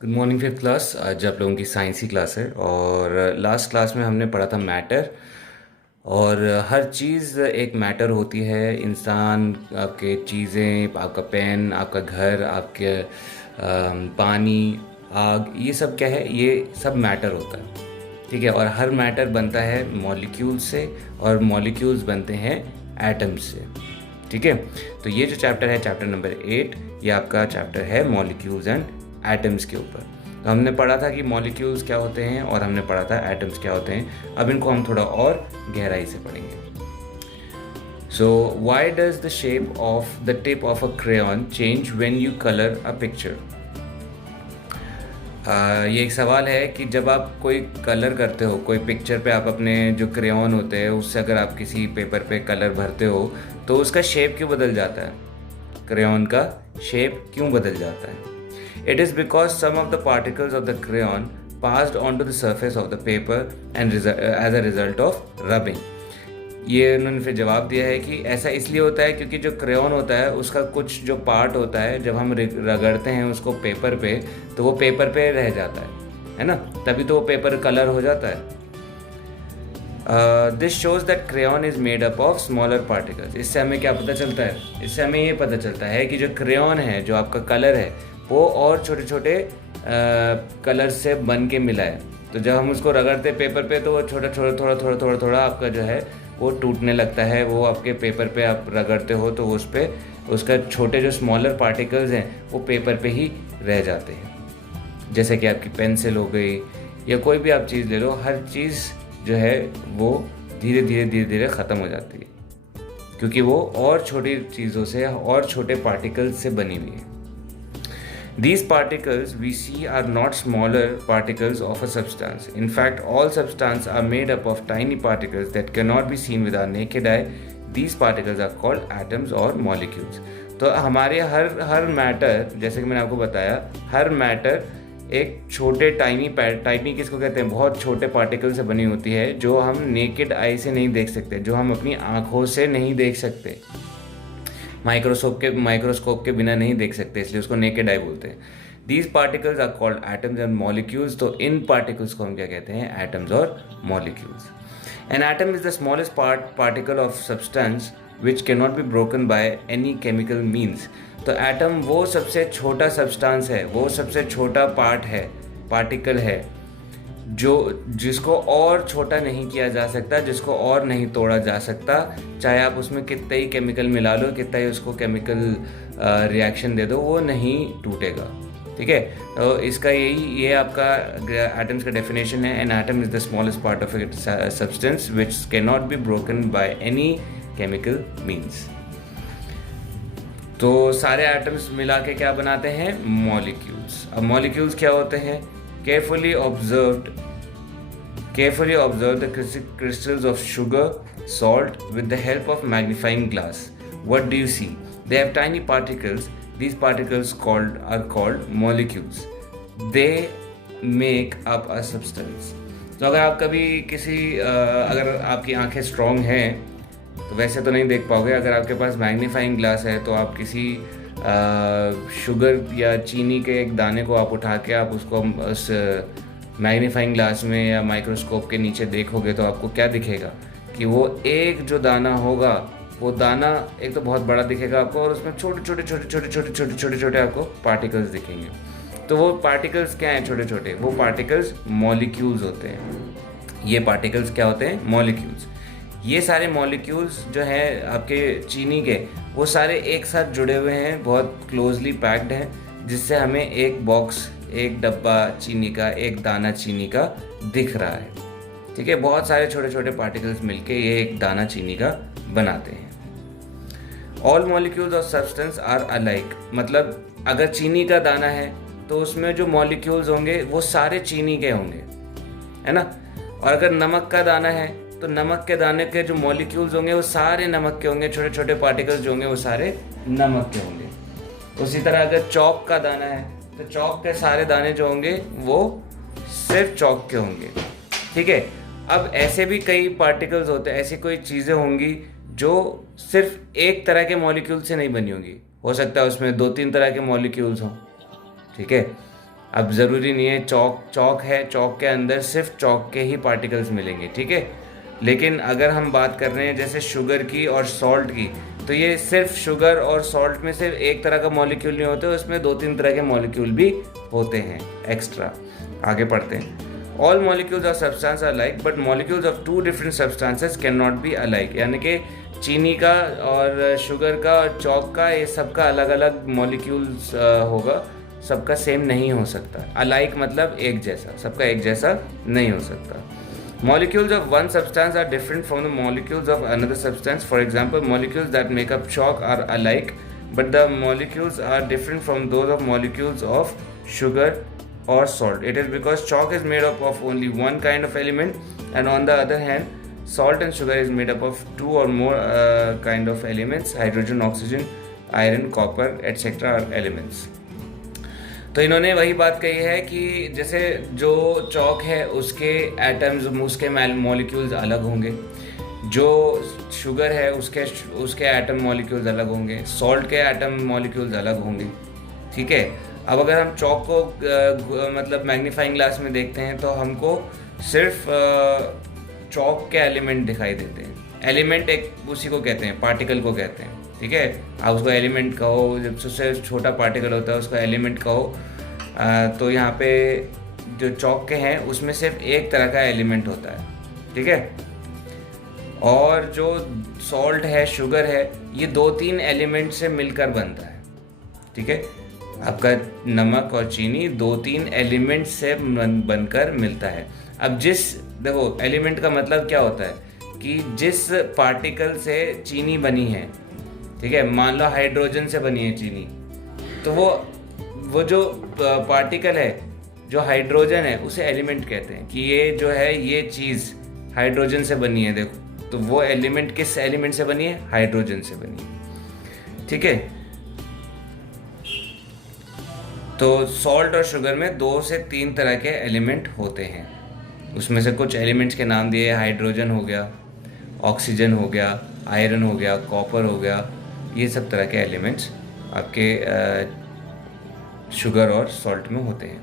Good morning fifth class. आज आप लोगों की साइंस की क्लास है और लास्ट क्लास में हमने पढ़ा था मैटर। और हर चीज़ एक मैटर होती है। इंसान, आपके चीज़ें, आपका पेन, आपका घर, आपके पानी, आग, ये सब क्या है? ये सब मैटर होता है। ठीक है। और हर मैटर बनता है मॉलिक्यूल से और मॉलिक्यूल्स बनते हैं एटम्स से। ठीक है। तो ये जो चैप्टर है, चैप्टर नंबर 8, ये आपका चैप्टर है मॉलिक्यूल्स एंड एटम्स के ऊपर। तो हमने पढ़ा था कि मॉलिक्यूल्स क्या होते हैं और हमने पढ़ा था एटम्स क्या होते हैं। अब इनको हम थोड़ा और गहराई से पढ़ेंगे। So why does the shape of the tip of a crayon change when you colour a picture? ये एक सवाल है कि जब आप कोई कलर करते हो, कोई पिक्चर पे आप अपने जो क्रेयॉन होते हैं उससे अगर आप किसी पेपर पे कलर भरते हो तो उसका शेप क्यों बदल जाता है? क्रेयॉन का शेप क्यों बदल जाता है? It is because some of the particles of the crayon passed onto the surface of the paper and as a result of rubbing. ये उन्होंने फिर जवाब दिया है कि ऐसा इसलिए होता है क्योंकि जो क्रेयॉन होता है उसका कुछ जो पार्ट होता है, जब हम रगड़ते हैं उसको पेपर पे तो वो पेपर पे रह जाता है ना? तभी तो वो पेपर कलर हो जाता है। This shows that crayon is made up of smaller particles. इससे हमें क्या पता चलता है? इससे हमें ये पता चलता है कि जो क्रेयॉन है, जो आपका कलर है, वो और छोटे छोटे कलर से बन के मिला है। तो जब हम उसको रगड़ते पेपर पे तो वो छोटा छोटा थोड़ा थोड़ा थोड़ा थोड़ा आपका जो है वो टूटने लगता है। वो आपके पेपर पे आप रगड़ते हो तो उस पर उसका छोटे जो स्मॉलर पार्टिकल्स हैं वो पेपर पे ही रह जाते हैं। जैसे कि आपकी पेंसिल हो गई या कोई भी आप चीज़ ले लो, हर चीज़ जो है वो धीरे धीरे धीरे धीरे ख़त्म हो जाती है क्योंकि वो और छोटी चीज़ों से और छोटे पार्टिकल्स से बनी हुई है। These particles we see are not smaller particles of a substance. In fact, all substances are made up of tiny particles that cannot be seen with our naked eye. These particles are called atoms or molecules. तो हमारे हर matter, जैसे कि मैंने आपको बताया, हर matter एक छोटे tiny किसको कहते हैं? बहुत छोटे पार्टिकल से बनी होती है जो हम नेकेड आई से नहीं देख सकते, जो हम अपनी आँखों से नहीं देख सकते, माइक्रोस्कोप के बिना नहीं देख सकते, इसलिए उसको नेकेड आई बोलते हैं। These particles are called atoms and molecules. तो इन पार्टिकल्स को हम क्या कहते हैं? एटम्स और molecules. An atom is the smallest particle of substance which can not be broken by any chemical means. तो एटम वो सबसे छोटा सब्सटेंस है, वो सबसे छोटा पार्टिकल है जो जिसको और छोटा नहीं किया जा सकता, जिसको और नहीं तोड़ा जा सकता। चाहे आप उसमें कितना ही केमिकल मिला लो, कितना ही उसको केमिकल रिएक्शन दे दो, वो नहीं टूटेगा। ठीक है। तो इसका ये आपका एटम्स का डेफिनेशन है। An atom is the smallest part of a substance which can not be broken by any chemical means. तो सारे एटम्स मिला के क्या बनाते हैं? मॉलिक्यूल्स। अब मॉलिक्यूल्स क्या होते हैं? Carefully observe the crystals of sugar, salt with the help of magnifying glass. What do you see? They have tiny particles. These particles are called molecules. They make up a substance. तो अगर आप कभी अगर आपकी आंखें strong हैं तो वैसे तो नहीं देख पाओगे। अगर आपके पास मैग्नीफाइंग ग्लास है तो आप किसी शुगर या चीनी के एक दाने को आप उठा के आप उसको उस मैग्नीफाइंग ग्लास में या माइक्रोस्कोप के नीचे देखोगे तो आपको क्या दिखेगा? कि वो एक जो दाना होगा, वो दाना एक तो बहुत बड़ा दिखेगा आपको और उसमें छोटे छोटे छोटे छोटे छोटे छोटे छोटे छोटे आपको पार्टिकल्स दिखेंगे। तो वो पार्टिकल्स क्या हैं? छोटे छोटे वो पार्टिकल्स मॉलिक्यूल्स होते हैं। ये पार्टिकल्स क्या होते हैं? मॉलिक्यूल्स। ये सारे मॉलिक्यूल्स जो हैं आपके चीनी के, वो सारे एक साथ जुड़े हुए हैं, बहुत क्लोजली पैक्ड हैं, जिससे हमें एक बॉक्स, एक डब्बा चीनी का, एक दाना चीनी का दिख रहा है। ठीक है। बहुत सारे छोटे छोटे पार्टिकल्स मिलके ये एक दाना चीनी का बनाते हैं। All molecules of substance are alike. मतलब अगर चीनी का दाना है तो उसमें जो मॉलिक्यूल्स होंगे वो सारे चीनी के होंगे, है ना? और अगर नमक का दाना है तो नमक के दाने के जो मॉलिक्यूल्स होंगे वो सारे नमक के होंगे, छोटे छोटे पार्टिकल्स जो होंगे वो सारे नमक के होंगे। उसी तरह अगर चौक का दाना है तो चौक के सारे दाने जो होंगे वो सिर्फ चौक के होंगे। ठीक है। अब ऐसे भी कई पार्टिकल्स होते हैं, ऐसी कोई चीज़ें होंगी जो सिर्फ एक तरह के मॉलिक्यूल से नहीं बनी होंगी। हो सकता है उसमें 2-3 तरह के मॉलिक्यूल्स हों। ठीक है। अब ज़रूरी नहीं है चौक है, चौक के अंदर सिर्फ चौक के ही पार्टिकल्स मिलेंगे, ठीक है। लेकिन अगर हम बात कर रहे हैं जैसे शुगर की और सॉल्ट की, तो ये सिर्फ शुगर और सॉल्ट में सिर्फ एक तरह का मॉलिक्यूल नहीं होते, उसमें 2-3 तरह के मॉलिक्यूल भी होते हैं एक्स्ट्रा। आगे पढ़ते हैं। All molecules of substance are like but molecules of 2 different substances can not be alike, यानी कि चीनी का और शुगर का और चौक का ये सबका अलग अलग मॉलिक्यूल्स होगा, सबका सेम नहीं हो सकता। अलाइक मतलब एक जैसा, सबका एक जैसा नहीं हो सकता। Molecules of one substance are different from the molecules of another substance. For example, molecules that make up chalk are alike, but the molecules are different from those of molecules of sugar or salt. It is because chalk is made up of only one kind of element, and on the other hand, salt and sugar is made up of 2 or more kind of elements: hydrogen, oxygen, iron, copper, etc. are elements. तो इन्होंने वही बात कही है कि जैसे जो चौक है उसके एटम्स, उसके मॉलिक्यूल्स अलग होंगे, जो शुगर है उसके एटम मॉलिक्यूल्स अलग होंगे, सॉल्ट के एटम मॉलिक्यूल्स अलग होंगे, ठीक है। अब अगर हम चौक को मतलब मैग्नीफाइंग ग्लास में देखते हैं तो हमको सिर्फ चौक के एलिमेंट दिखाई देते हैं। एलिमेंट एक उसी को कहते हैं, पार्टिकल को कहते हैं, ठीक है। आप उसको एलिमेंट कहो, जब सबसे छोटा पार्टिकल होता है उसको एलिमेंट कहो। तो यहाँ पे जो चौक के हैं उसमें सिर्फ एक तरह का एलिमेंट होता है, ठीक है। और जो सॉल्ट है, शुगर है, ये 2-3 एलिमेंट से मिलकर बनता है, ठीक है। आपका नमक और चीनी 2-3 एलिमेंट से बनकर मिलता है। अब देखो एलिमेंट का मतलब क्या होता है कि जिस पार्टिकल से चीनी बनी है, ठीक है, मान लो हाइड्रोजन से बनी है चीनी, तो वो जो पार्टिकल है, जो हाइड्रोजन है, उसे एलिमेंट कहते हैं कि ये जो है ये चीज़ हाइड्रोजन से बनी है। देखो तो वो एलिमेंट किस एलिमेंट से बनी है? हाइड्रोजन से बनी है, ठीक है। तो सॉल्ट और शुगर में 2 से 3 तरह के एलिमेंट होते हैं। उसमें से कुछ एलिमेंट्स के नाम दिए, हाइड्रोजन हो गया, ऑक्सीजन हो गया, आयरन हो गया, कॉपर हो गया, ये सब तरह के एलिमेंट्स आपके शुगर और सॉल्ट में होते हैं।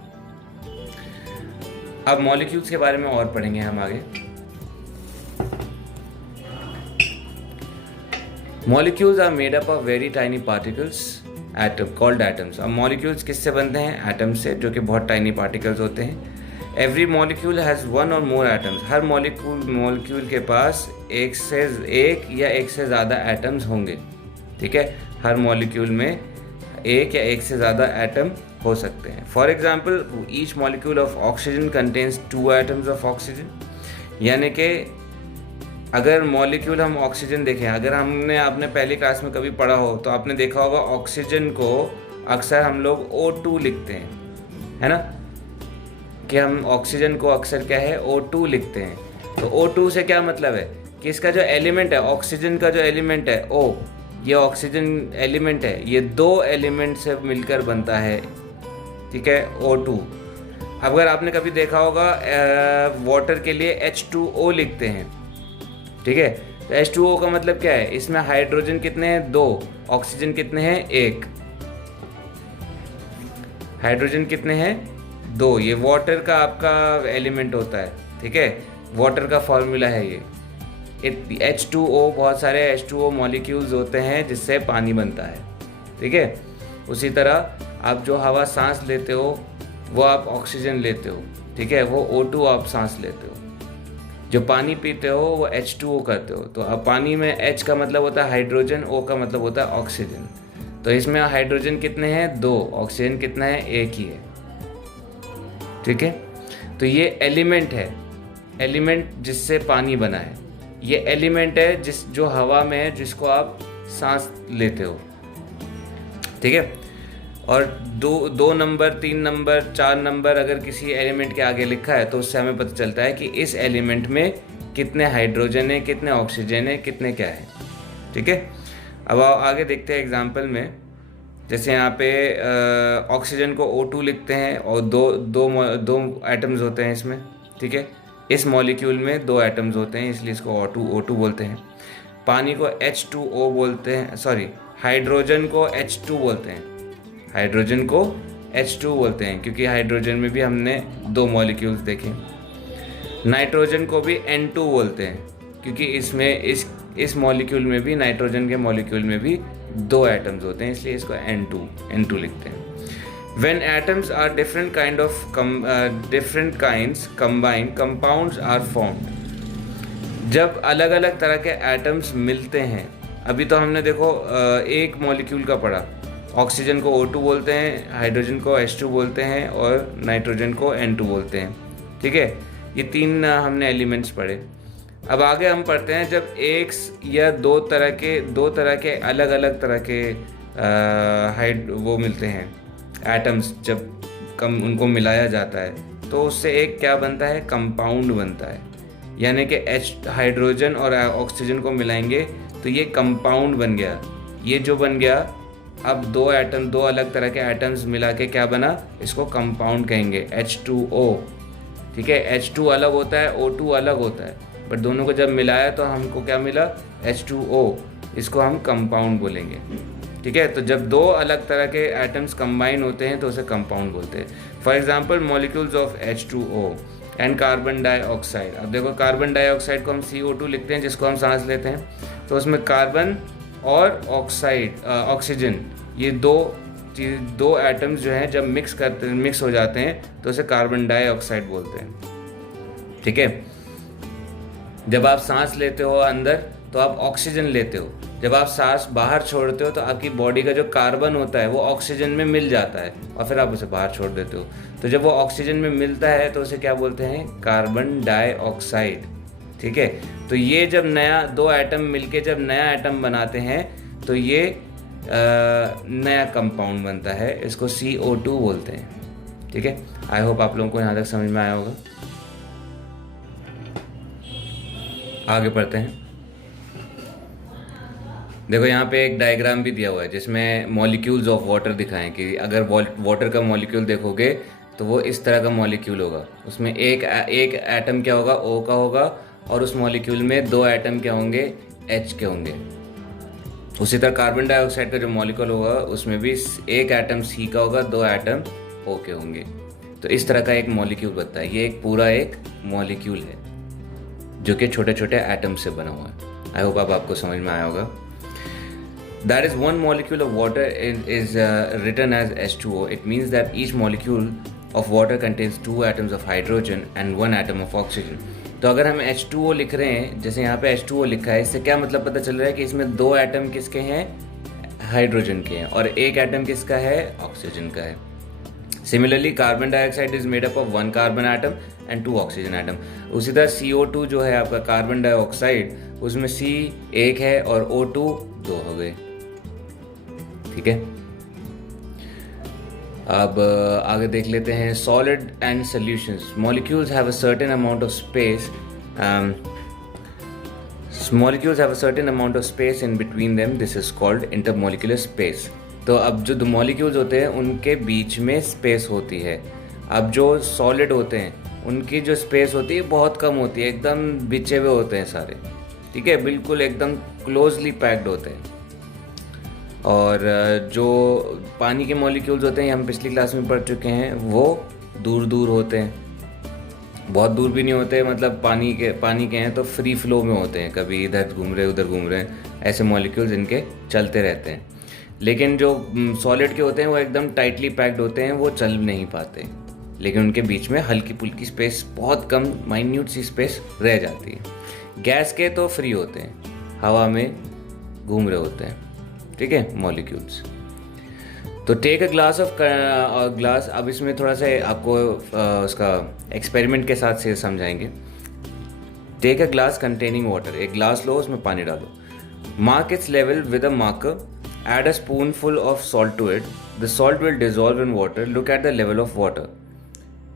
अब मॉलिक्यूल्स के बारे में और पढ़ेंगे हम आगे। Molecules are made up of very tiny particles called atoms. अब मॉलिक्यूल्स किससे बनते हैं? एटम से, जो कि बहुत टाइनी पार्टिकल्स होते हैं। एवरी मॉलिक्यूल हैज़ 1 और मोर एटम्स। हर मॉलिक्यूल के पास एक या एक से ज़्यादा एटम्स होंगे, ठीक है। हर मॉलिक्यूल में एक या एक से ज़्यादा एटम हो सकते हैं। For example, each molecule of oxygen contains 2 atoms of oxygen. यानी कि अगर मॉलिक्यूल हम ऑक्सीजन देखें, अगर आपने पहली क्लास में कभी पढ़ा हो तो आपने देखा होगा ऑक्सीजन को अक्सर हम लोग O2 लिखते हैं, है ना, कि हम ऑक्सीजन को अक्सर क्या है, O2 लिखते हैं। तो O2 से क्या मतलब है कि इसका जो एलिमेंट है, ऑक्सीजन का जो एलिमेंट है O, ये ऑक्सीजन एलिमेंट है, ये 2 एलिमेंट से मिलकर बनता है, ठीक है, O2। अगर आपने कभी देखा होगा वाटर के लिए H2O लिखते हैं, ठीक है। तो H2O का मतलब क्या है? इसमें हाइड्रोजन कितने हैं? 2। ऑक्सीजन कितने हैं? 1। हाइड्रोजन कितने हैं? 2। ये वाटर का आपका एलिमेंट होता है, ठीक है, वाटर का फॉर्मूला है ये। H2O, बहुत सारे H2O मॉलिक्यूल्स होते हैं जिससे पानी बनता है, ठीक है। उसी तरह आप जो हवा सांस लेते हो वो आप ऑक्सीजन लेते हो, ठीक है, वो O2 आप सांस लेते हो। जो पानी पीते हो वो H2O करते हो। तो अब पानी में H का मतलब होता है हाइड्रोजन, O का मतलब होता है ऑक्सीजन। तो इसमें हाइड्रोजन कितने हैं? 2। ऑक्सीजन कितना है? 1 ही है, ठीक है। तो ये एलिमेंट है, एलिमेंट जिससे पानी बना है। ये एलिमेंट है जो हवा में है, जिसको आप सांस लेते हो, ठीक है। और 2 नंबर, 3 नंबर, 4 नंबर अगर किसी एलिमेंट के आगे लिखा है तो उससे हमें पता चलता है कि इस एलिमेंट में कितने हाइड्रोजन है, कितने ऑक्सीजन है, कितने क्या है, ठीक है। अब आगे देखते हैं एग्जाम्पल में। जैसे यहाँ पे ऑक्सीजन को O2 लिखते हैं और दो एटम्स होते हैं इसमें, ठीक है। इस मॉलिक्यूल में 2 एटम्स होते हैं, इसलिए इसको O2 बोलते हैं। पानी को H2O बोलते हैं, सॉरी, हाइड्रोजन को H2 बोलते हैं, हाइड्रोजन को H2 बोलते हैं, क्योंकि हाइड्रोजन में भी हमने 2 मॉलिक्यूल्स देखे। नाइट्रोजन को भी N2 बोलते हैं, क्योंकि इसमें इस मॉलिक्यूल में भी, नाइट्रोजन के मॉलिक्यूल में भी 2 एटम्स होते हैं, इसलिए इसको N2 लिखते हैं। When atoms are different kinds combine, compounds are formed. जब अलग अलग तरह के एटम्स मिलते हैं, अभी तो हमने देखो एक मॉलिक्यूल का पढ़ा, ऑक्सीजन को O2 बोलते हैं, हाइड्रोजन को H2 बोलते हैं और नाइट्रोजन को N2 बोलते हैं। ठीक है, ये 3 हमने एलिमेंट्स पढ़े। अब आगे हम पढ़ते हैं जब एक या दो तरह के अलग अलग तरह के वो मिलते हैं एटम्स, जब उनको मिलाया जाता है तो उससे एक क्या बनता है, कंपाउंड बनता है। यानी कि हाइड्रोजन और ऑक्सीजन को मिलाएंगे तो ये कंपाउंड बन गया। ये जो बन गया, अब दो अलग तरह के एटम्स मिला के क्या बना, इसको कंपाउंड कहेंगे, H2O। ठीक है, H2 अलग होता है, O2 अलग होता है, बट दोनों को जब मिलाया तो हमको क्या मिला, H2O। इसको हम कंपाउंड बोलेंगे। ठीक है, तो जब 2 अलग तरह के एटम्स कंबाइन होते हैं तो उसे कंपाउंड बोलते हैं। For example molecules of H2O and carbon dioxide. अब देखो, कार्बन डाइऑक्साइड को हम CO2 लिखते हैं, जिसको हम सांस लेते हैं, तो उसमें कार्बन और ऑक्सीजन, ये दो एटम्स जो हैं जब मिक्स हो जाते हैं तो उसे कार्बन डाइऑक्साइड बोलते हैं। ठीक है, जब आप सांस लेते हो अंदर तो आप ऑक्सीजन लेते हो, जब आप सांस बाहर छोड़ते हो तो आपकी बॉडी का जो कार्बन होता है वो ऑक्सीजन में मिल जाता है और फिर आप उसे बाहर छोड़ देते हो। तो जब वो ऑक्सीजन में मिलता है तो उसे क्या बोलते हैं, कार्बन डाइऑक्साइड। ठीक है, तो ये जब दो एटम मिलके जब नया एटम बनाते हैं तो ये नया कंपाउंड बनता है, इसको CO2 बोलते हैं। ठीक है, आई होप आप लोगों को यहाँ तक समझ में आया होगा। आगे पढ़ते हैं। देखो, यहाँ पे एक डायग्राम भी दिया हुआ है जिसमें मॉलिक्यूल्स ऑफ वाटर दिखाएं कि अगर वाटर का मॉलिक्यूल देखोगे तो वो इस तरह का मॉलिक्यूल होगा। उसमें एक एटम क्या होगा, O का होगा, और उस मॉलिक्यूल में 2 एटम क्या होंगे, H के होंगे। उसी तरह कार्बन डाइऑक्साइड का जो मॉलिक्यूल होगा उसमें भी एक एटम C का होगा, 2 एटम O के होंगे। तो इस तरह का एक मॉलिक्यूल बनता है। ये एक पूरा एक मॉलिक्यूल है जो कि छोटे छोटे एटम से बना हुआ है। आई होप आपको समझ में आया होगा। That is, one molecule of water is written as H2O. It means that each molecule of water contains 2 atoms of hydrogen and 1 atom of oxygen. तो अगर हम H2O लिख रहे हैं, जैसे यहाँ पे H2O लिखा है, इससे क्या मतलब पता चल रहा है कि इसमें 2 एटम किसके हैं, हाइड्रोजन के हैं, और एक एटम किसका है, ऑक्सीजन का है। Similarly, carbon dioxide is made up of 1 carbon atom and 2 oxygen atom. उसी तरह CO2 जो है आपका कार्बन डाइऑक्साइड, उसमें C 1 है और O2 2 हो गए। ठीक है, अब आगे देख लेते हैं solid and solutions. Molecules have a certain amount of space in between them, this is called intermolecular space. तो अब जो मॉलिक्यूल्स होते हैं उनके बीच में स्पेस होती है। अब जो सॉलिड होते हैं उनकी जो स्पेस होती है बहुत कम होती है, एकदम बिछे हुए होते हैं सारे। ठीक है, बिल्कुल एकदम क्लोजली पैक्ड होते हैं। और जो पानी के मॉलिक्यूल्स होते हैं, हम पिछली क्लास में पढ़ चुके हैं, वो दूर दूर होते हैं, बहुत दूर भी नहीं होते, मतलब पानी के हैं तो फ्री फ्लो में होते हैं, कभी इधर घूम रहे उधर घूम रहे हैं, ऐसे मॉलिक्यूल्स इनके चलते रहते हैं। लेकिन जो सॉलिड के होते हैं वो एकदम टाइटली पैक्ड होते हैं, वो चल नहीं पाते, लेकिन उनके बीच में हल्की फुल्की स्पेस, बहुत कम माइन्यूट सी स्पेस रह जाती है। गैस के तो फ्री होते हैं, हवा में घूम रहे होते हैं। ठीक है, मॉलिक्यूल्स। तो टेक अ ग्लास। अब इसमें थोड़ा सा आपको उसका एक्सपेरिमेंट के साथ से समझाएंगे। Take a glass containing water. एक ग्लास लो, उसमें पानी डालो, mark its level with a marker, add a spoonful of salt to it. The salt will dissolve in water. Look at the level of water.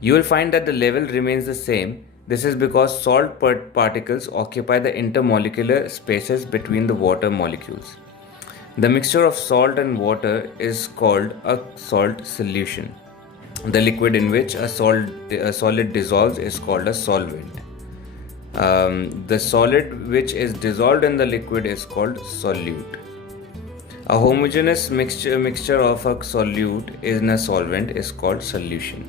You will find that the level remains the same. This is because salt particles occupy the intermolecular spaces between the water molecules. The mixture of salt and water is called a salt solution. The liquid in which a solid dissolves is called a solvent. The solid which is dissolved in the liquid is called solute. A homogeneous mixture of a solute in a solvent is called solution.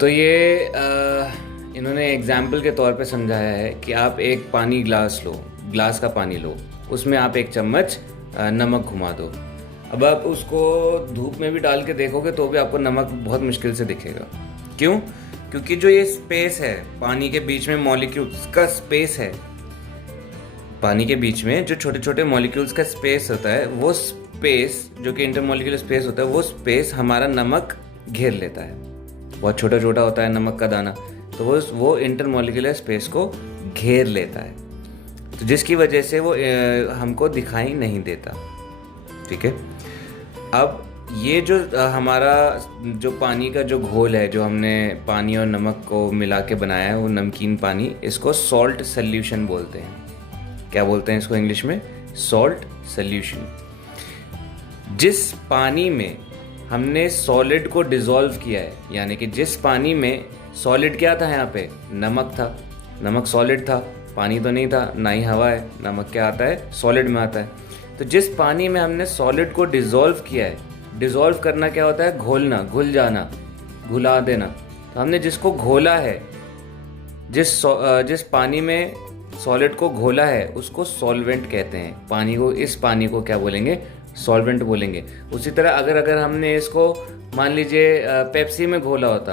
तो ये इन्होंने example के तौर पे समझाया है कि आप एक पानी ग्लास का पानी लो, उसमें आप 1 चम्मच नमक घुमा दो। अब आप उसको धूप में भी डाल के देखोगे तो भी आपको नमक बहुत मुश्किल से दिखेगा। क्यों? क्योंकि जो ये स्पेस है पानी के बीच में, मॉलिक्यूल्स का स्पेस है, पानी के बीच में जो छोटे छोटे मॉलिक्यूल्स का स्पेस होता है, वो स्पेस जो कि इंटरमॉलिक्यूलर स्पेस होता है, वो स्पेस हमारा नमक घेर लेता है। बहुत छोटा छोटा होता है नमक का दाना, तो वो इंटरमॉलिक्यूलर स्पेस को घेर लेता है, तो जिसकी वजह से वो हमको दिखाई नहीं देता। ठीक है। अब ये जो हमारा जो पानी का जो घोल है, जो हमने पानी और नमक को मिला के बनाया है, वो नमकीन पानी, इसको सॉल्ट सॉल्यूशन बोलते हैं। क्या बोलते हैं इसको इंग्लिश में? Salt solution. जिस पानी में हमने सॉलिड को डिसॉल्व किया है, यानी कि जिस पानी में सॉलिड क्या था, यहाँ पे नमक था, नमक सॉलिड था, पानी तो नहीं था, ना ही हवा है। नमक क्या आता है? सॉलिड में आता है। तो जिस पानी में हमने सॉलिड को डिसॉल्व किया है, डिसॉल्व करना क्या होता है? घोलना, घुल जाना, घुला देना। तो हमने जिसको घोला है, जिस पानी में सॉलिड को घोला है, उसको सॉल्वेंट कहते हैं। इस पानी को क्या बोलेंगे? सॉल्वेंट बोलेंगे। उसी तरह अगर हमने इसको मान लीजिए पेप्सी में घोला होता,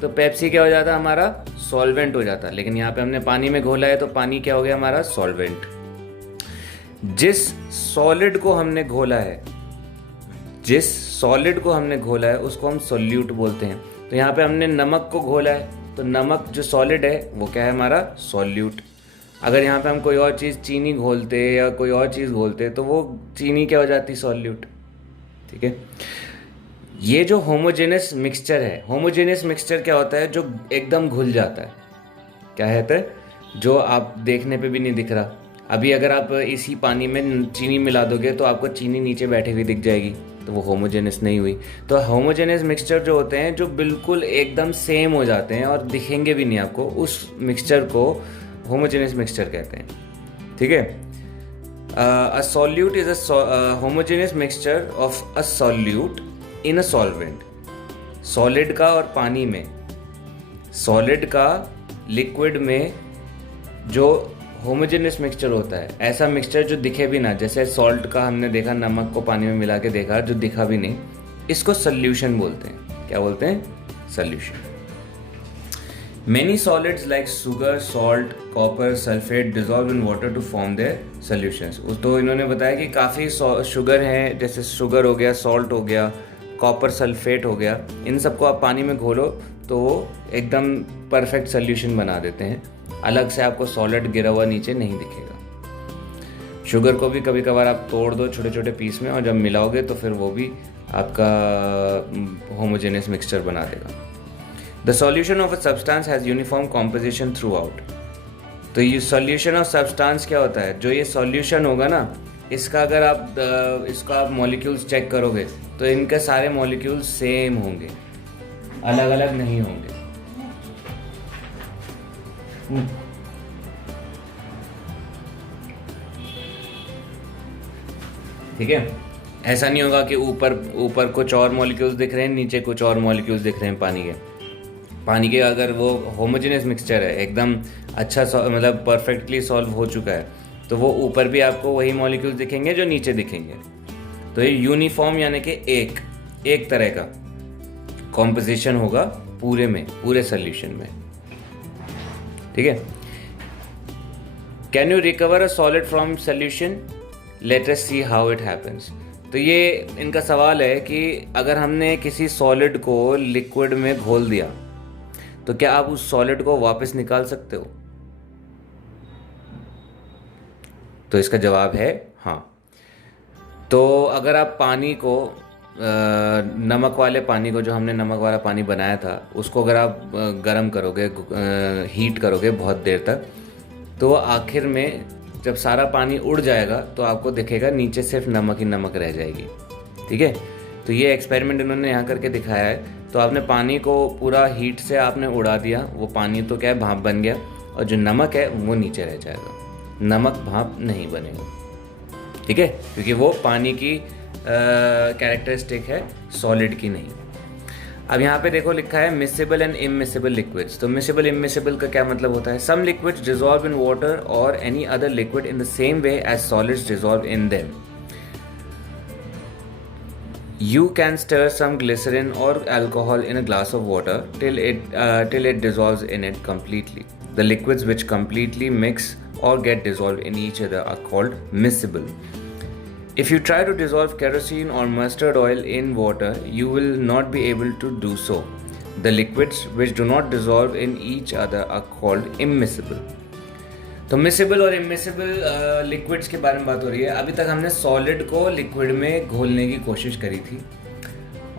तो पेप्सी क्या हो जाता? हमारा सॉल्वेंट हो जाता। लेकिन यहाँ पे हमने पानी में घोला है, तो पानी क्या हो गया? हमारा सॉल्वेंट। जिस सॉलिड को हमने घोला है, उसको हम सोल्यूट बोलते हैं। तो यहाँ पे हमने नमक को घोला है, तो नमक जो सॉलिड है वो क्या है? हमारा सॉल्यूट। अगर यहाँ पे हम कोई और चीज़, चीनी घोलते या कोई और चीज़ घोलते, तो वो चीनी क्या हो जाती? सॉल्यूट। ठीक है। ये जो होमोजेनस मिक्सचर है, होमोजेनस मिक्सचर क्या होता है? जो एकदम घुल जाता है। क्या कहते हैं? जो आप देखने पे भी नहीं दिख रहा। अभी अगर आप इसी पानी में चीनी मिला दोगे तो आपको चीनी नीचे बैठी हुई दिख जाएगी, तो वो होमोजेनस नहीं हुई। तो होमोजेनस मिक्सचर जो होते हैं, जो बिल्कुल एकदम सेम हो जाते हैं और दिखेंगे भी नहीं आपको, उस मिक्सचर को होमोजेनस मिक्सचर कहते हैं। ठीक है। अ solute is a homogeneous mixture of a solute in a solvent. Solid का और पानी में, सॉलिड का लिक्विड में जो होमोजेनस मिक्सचर होता है, ऐसा मिक्सचर जो दिखे भी ना, जैसे सॉल्ट का हमने देखा, नमक को पानी में मिला के देखा, जो दिखा भी नहीं, इसको सॉल्यूशन बोलते हैं। क्या बोलते हैं? Solution. Many solids like sugar, salt, copper, sulfate dissolve in water to form their solutions. तो इन्होंने बताया कि काफ़ी शुगर हैं, जैसे शुगर हो गया, सॉल्ट हो गया, कॉपर सल्फेट हो गया, इन सबको आप पानी में घोलो तो वो एकदम परफेक्ट सोल्यूशन बना देते हैं। अलग से आपको सॉलिड गिरा हुआ नीचे नहीं दिखेगा। शुगर को भी कभी कभार आप तोड़ दो छोटे छोटे पीस में, और जब मिलाओगे तो फिर वो भी आपका होमोजेनस मिक्सचर बना देगा। The solution of a substance has uniform composition throughout. तो ये solution of substance क्या होता है? जो ये solution होगा ना, इसका अगर आप इसका आप मॉलिक्यूल्स चेक करोगे तो इनके सारे मॉलिक्यूल्स सेम होंगे, अलग अलग नहीं होंगे। ठीक है। ऐसा नहीं होगा कि ऊपर कुछ और मॉलिक्यूल्स दिख रहे हैं, नीचे कुछ और मॉलिक्यूल्स दिख रहे हैं पानी के। अगर वो होमोजेनस मिक्सचर है, एकदम अच्छा मतलब परफेक्टली सॉल्व हो चुका है, तो वो ऊपर भी आपको वही मॉलिक्यूल्स दिखेंगे जो नीचे दिखेंगे। तो ये यूनिफॉर्म यानी कि एक तरह का कॉम्पोजिशन होगा पूरे सॉल्यूशन में। ठीक है। Can you recover a solid from solution? Let us see how it happens. तो ये इनका सवाल है कि अगर हमने किसी सॉलिड को लिक्विड में घोल दिया, तो क्या आप उस सॉलिड को वापस निकाल सकते हो? तो इसका जवाब है हाँ। तो अगर आप पानी को नमक वाले पानी को, जो हमने नमक वाला पानी बनाया था, उसको अगर आप गर्म करोगे, हीट करोगे बहुत देर तक, तो आखिर में जब सारा पानी उड़ जाएगा तो आपको दिखेगा नीचे सिर्फ नमक ही नमक रह जाएगी। ठीक है। तो ये एक्सपेरिमेंट इन्होंने यहाँ करके दिखाया है। तो आपने पानी को पूरा हीट से आपने उड़ा दिया, वो पानी तो क्या है, भाप बन गया, और जो नमक है वो नीचे रह जाएगा, नमक भाप नहीं बनेगा। ठीक है, क्योंकि वो पानी की कैरेक्टरिस्टिक है, सॉलिड की नहीं। अब यहाँ पे देखो लिखा है मिसेबल एंड इमिसेबल लिक्विड्स। तो मिसेबल इमिसेबल का क्या मतलब होता है? Some liquids dissolve in water और any other liquid in the same way as solids dissolve in them. You can stir some glycerin or alcohol in a glass of water till it dissolves in it completely. The liquids which completely mix or get dissolved in each other are called miscible. If you try to dissolve kerosene or mustard oil in water, you will not be able to do so. The liquids which do not dissolve in each other are called immiscible. तो miscible और immiscible liquids के बारे में बात हो रही है। अभी तक हमने सॉलिड को लिक्विड में घोलने की कोशिश करी थी,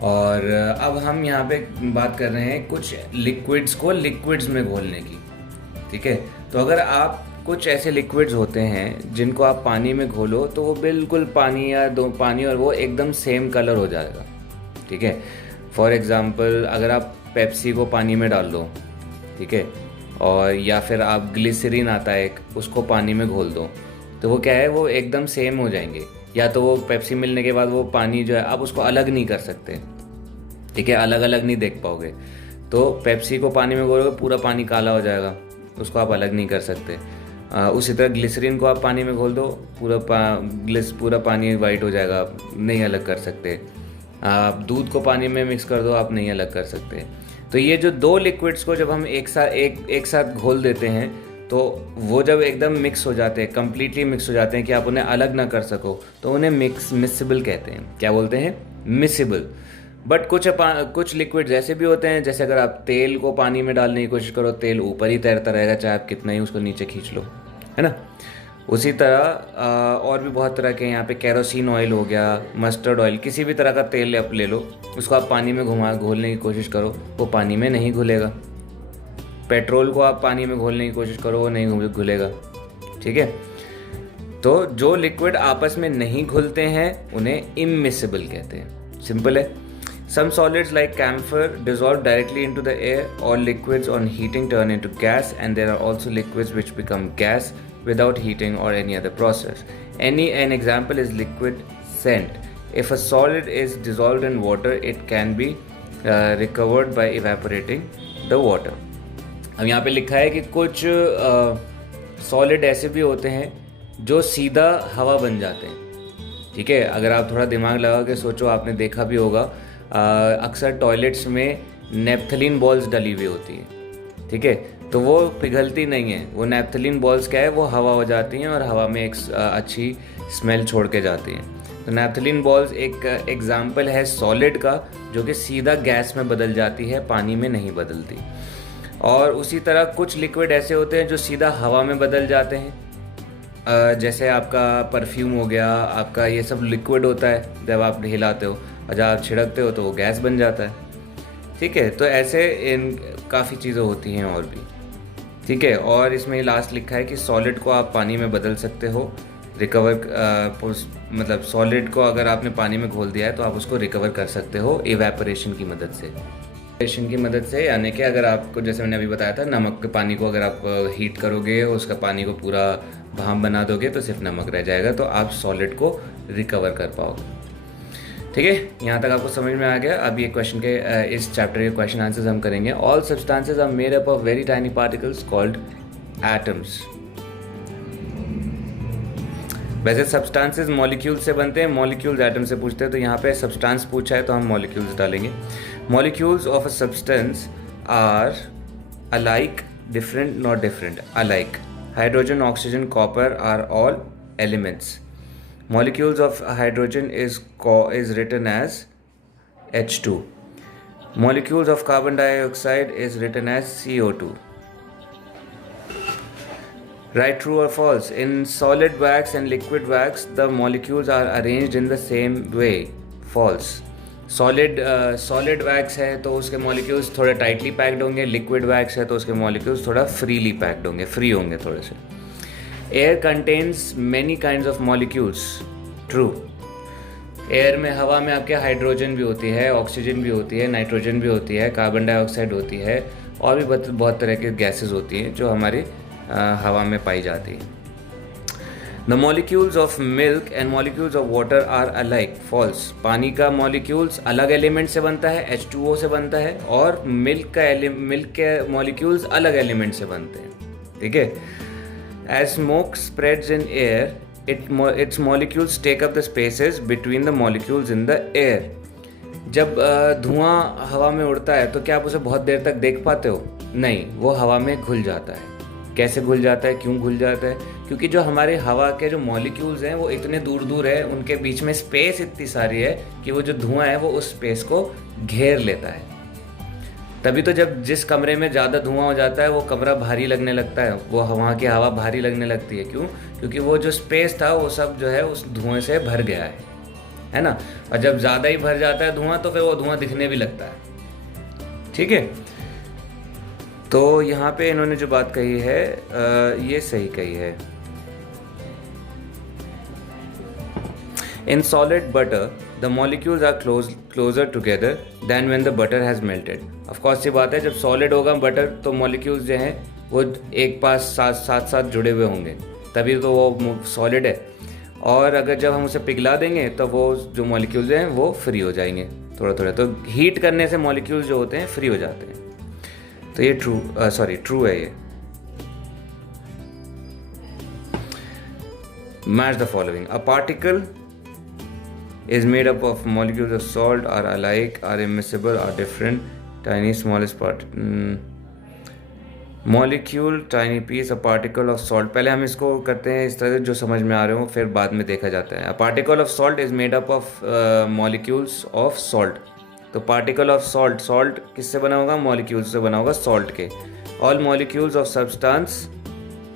और अब हम यहाँ पे बात कर रहे हैं कुछ लिक्विड्स को लिक्विड्स में घोलने की। ठीक है, तो अगर आप कुछ ऐसे लिक्विड्स होते हैं जिनको आप पानी में घोलो तो वो बिल्कुल पानी और वो एकदम सेम कलर हो जाएगा। ठीक है, फॉर एग्ज़ाम्पल अगर आप पेप्सी को पानी में डाल दो, ठीक है, और या फिर आप ग्लिसरीन आता है एक, उसको पानी में घोल दो, तो वो क्या है, वो एकदम सेम हो जाएंगे। या तो वो पेप्सी मिलने के बाद वो पानी जो है आप उसको अलग नहीं कर सकते। ठीक है, अलग अलग नहीं देख पाओगे। तो पेप्सी को पानी में घोलोगे पूरा पानी काला हो जाएगा, उसको आप अलग नहीं कर सकते। उसी तरह ग्लिसरीन को आप पानी में घोल दो, पूरा पानी वाइट हो जाएगा, आप नहीं अलग कर सकते। आप दूध को पानी में मिक्स कर दो, आप नहीं अलग कर सकते। तो ये जो दो लिक्विड्स को जब हम एक साथ घोल देते हैं तो वो जब एकदम मिक्स हो जाते हैं, कम्प्लीटली मिक्स हो जाते हैं कि आप उन्हें अलग ना कर सको, तो उन्हें मिसिबल कहते हैं। क्या बोलते हैं? मिसिबल। बट कुछ लिक्विड्स ऐसे भी होते हैं, जैसे अगर आप तेल को पानी में डालने की कोशिश करो, तेल ऊपर ही तैरता रहेगा, चाहे आप कितना ही उसको नीचे खींच लो, है ना। उसी तरह और भी बहुत तरह के, यहाँ पे केरोसिन ऑयल हो गया, मस्टर्ड ऑयल, किसी भी तरह का तेल आप ले लो, उसको आप पानी में घोलने की कोशिश करो, वो पानी में नहीं घुलेगा। पेट्रोल को आप पानी में घोलने की कोशिश करो, वो नहीं घुलेगा। ठीक है, तो जो लिक्विड आपस में नहीं घुलते हैं उन्हें इमिसिबल कहते हैं। सिंपल है। Some solids like camphor dissolve directly into the air, or liquids on heating turn into gas, and there are also liquids which become gas without heating or any other process. An example is liquid scent. If a solid is dissolved in water, it can be recovered by evaporating the water. अब यहाँ पे लिखा है कि कुछ solid ऐसे भी होते हैं जो सीधा हवा बन जाते हैं। ठीक है, अगर आप थोड़ा दिमाग लगा के सोचो, आपने देखा भी होगा अक्सर टॉयलेट्स में नेप्थलीन बॉल्स डली हुई होती है। ठीक है, तो वो पिघलती नहीं है। वो नेप्थलीन बॉल्स क्या है, वो हवा हो जाती हैं और हवा में एक अच्छी स्मेल छोड़ के जाती हैं। तो नेप्थलीन बॉल्स एक एग्जाम्पल है सॉलिड का, जो कि सीधा गैस में बदल जाती है, पानी में नहीं बदलती। और उसी तरह कुछ लिक्विड ऐसे होते हैं जो सीधा हवा में बदल जाते हैं, जैसे आपका परफ्यूम हो गया, आपका ये सब लिक्विड होता है जब आप हिलाते हो, और जब आप छिड़कते हो तो वो गैस बन जाता है। ठीक है, तो ऐसे इन काफ़ी चीज़ें होती हैं और भी। ठीक है, और इसमें लास्ट लिखा है कि सॉलिड को आप पानी में बदल सकते हो, मतलब सॉलिड को अगर आपने पानी में घोल दिया है तो आप उसको रिकवर कर सकते हो इवेपोरेशन की मदद से। इवेपोरेशन की मदद से यानी कि अगर आपको, जैसे मैंने अभी बताया था, नमक के पानी को अगर आप हीट करोगे, उसका पानी को पूरा भाप बना दोगे तो सिर्फ नमक रह जाएगा, तो आप सॉलिड को रिकवर कर पाओगे। ठीक है, यहाँ तक आपको समझ में आ गया। अब ये क्वेश्चन के इस चैप्टर के क्वेश्चन आंसर्स हम करेंगे। All substances are made up of very tiny particles called atoms. वैसे सब्सटेंसेस मॉलिक्यूल से बनते हैं, मॉलिक्यूल्स एटम से पूछते हैं, तो यहाँ पे सब्सटेंस पूछा है तो हम मॉलिक्यूल्स डालेंगे। Molecules of a substance are alike, different, not different, alike. Hydrogen, oxygen, copper are all elements. Molecules of hydrogen is written as H2. Molecules of carbon dioxide is written as CO2. Right, true or false? In solid wax and liquid wax, the molecules are arranged in the same way. False. Solid wax है तो उसके molecules थोड़े tightly packed होंगे, liquid wax है तो उसके molecules थोड़ा freely packed होंगे, free होंगे थोड़े से. Air contains many kinds of molecules. True. Air में, हवा में आपके हाइड्रोजन भी होती है, ऑक्सीजन भी होती है, नाइट्रोजन भी होती है, कार्बन डाइऑक्साइड होती है, और भी बहुत तरह के गैसेस होती हैं जो हमारी हवा में पाई जाती है। The molecules of milk and molecules of water are alike, false. पानी का मॉलिक्यूल्स अलग एलिमेंट से बनता है, H2O से बनता है, और मिल्क के मॉलिक्यूल्स अलग एलिमेंट से बनते हैं, ठीक है। As smoke spreads in air, its molecules take up the spaces between the molecules in the air. जब धुआं हवा में उड़ता है तो क्या आप उसे बहुत देर तक देख पाते हो? नहीं, वो हवा में घुल जाता है। कैसे घुल जाता है, क्यों घुल जाता है? क्योंकि जो हमारे हवा के जो मॉलिक्यूल्स हैं वो इतने दूर दूर है, उनके बीच में स्पेस इतनी सारी है कि वो जो धुआं है वो उस स्पेस को घेर लेता है। तभी तो जब जिस कमरे में ज़्यादा धुआं हो जाता है वो कमरा भारी लगने लगता है, वो वहाँ की हवा भारी लगने लगती है। क्यों? क्योंकि वो जो स्पेस था वो सब जो है उस धुएं से भर गया है ना। और जब ज़्यादा ही भर जाता है धुआं तो फिर वो धुआं दिखने भी लगता है, ठीक है। तो यहाँ पे इन्होंने जो बात कही है ये सही कही है। In solid butter the molecules are closer together than when the butter has melted. Of course ये बात है, जब सॉलिड होगा बटर तो मॉलिक्यूल्स जो हैं वो एक पास साथ जुड़े हुए होंगे, तभी तो वो सॉलिड है। और अगर जब हम उसे पिघला देंगे तो वो जो मॉलिक्यूल्स हैं वो फ्री हो जाएंगे थोड़ा थोड़ा। तो हीट करने से मॉलिक्यूल्स जो होते हैं फ्री हो जाते हैं। तो ये ट्रू है ये। Match the following. A particle is made up of molecules of salt, are alike, are immiscible, are different, tiny smallest part, molecule tiny piece, a particle of salt। पहले हम इसको करते हैं इस तरह से जो समझ में आ रहे हो, फिर बाद में देखा जाता है। A particle of salt is made up of molecules of salt। तो particle of salt किससे बना होगा? मॉलिक्यूल्स से बना होगा सॉल्ट के। All molecules of substance,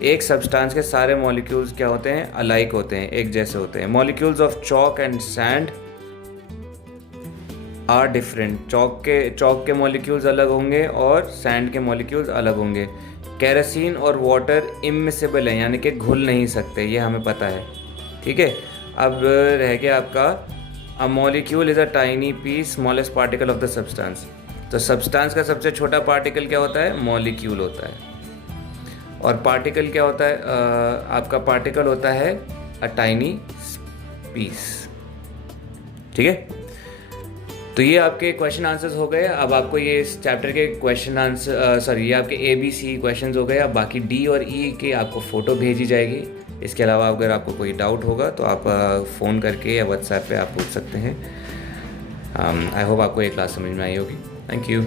एक सब्सटेंस के सारे मॉलिक्यूल्स क्या होते हैं? अलाइक होते हैं, एक जैसे होते हैं। Molecules of chalk and sand are different. Chalk के मॉलिक्यूल्स अलग होंगे और सैंड के मॉलिक्यूल्स अलग होंगे। केरोसिन और वाटर इमिसिबल है, यानी कि घुल नहीं सकते, ये हमें पता है, ठीक है। अब रह गया आपका a molecule is a tiny piece smallest particle of the substance. तो सब्सटेंस का सबसे छोटा पार्टिकल क्या होता है? मॉलिक्यूल होता है। और पार्टिकल क्या होता है? आपका पार्टिकल होता है अ टाइनी पीस, ठीक है। तो ये आपके क्वेश्चन आंसर्स हो गए। अब आपको ये इस चैप्टर के क्वेश्चन आंसर ये आपके ABC क्वेश्चंस हो गए। अब बाकी D और E के आपको फ़ोटो भेजी जाएगी। इसके अलावा अगर आपको कोई डाउट होगा तो आप फ़ोन करके या व्हाट्सएप पे आप पूछ सकते हैं। आई होप आपको ये क्लास समझ में आई होगी। Thank you.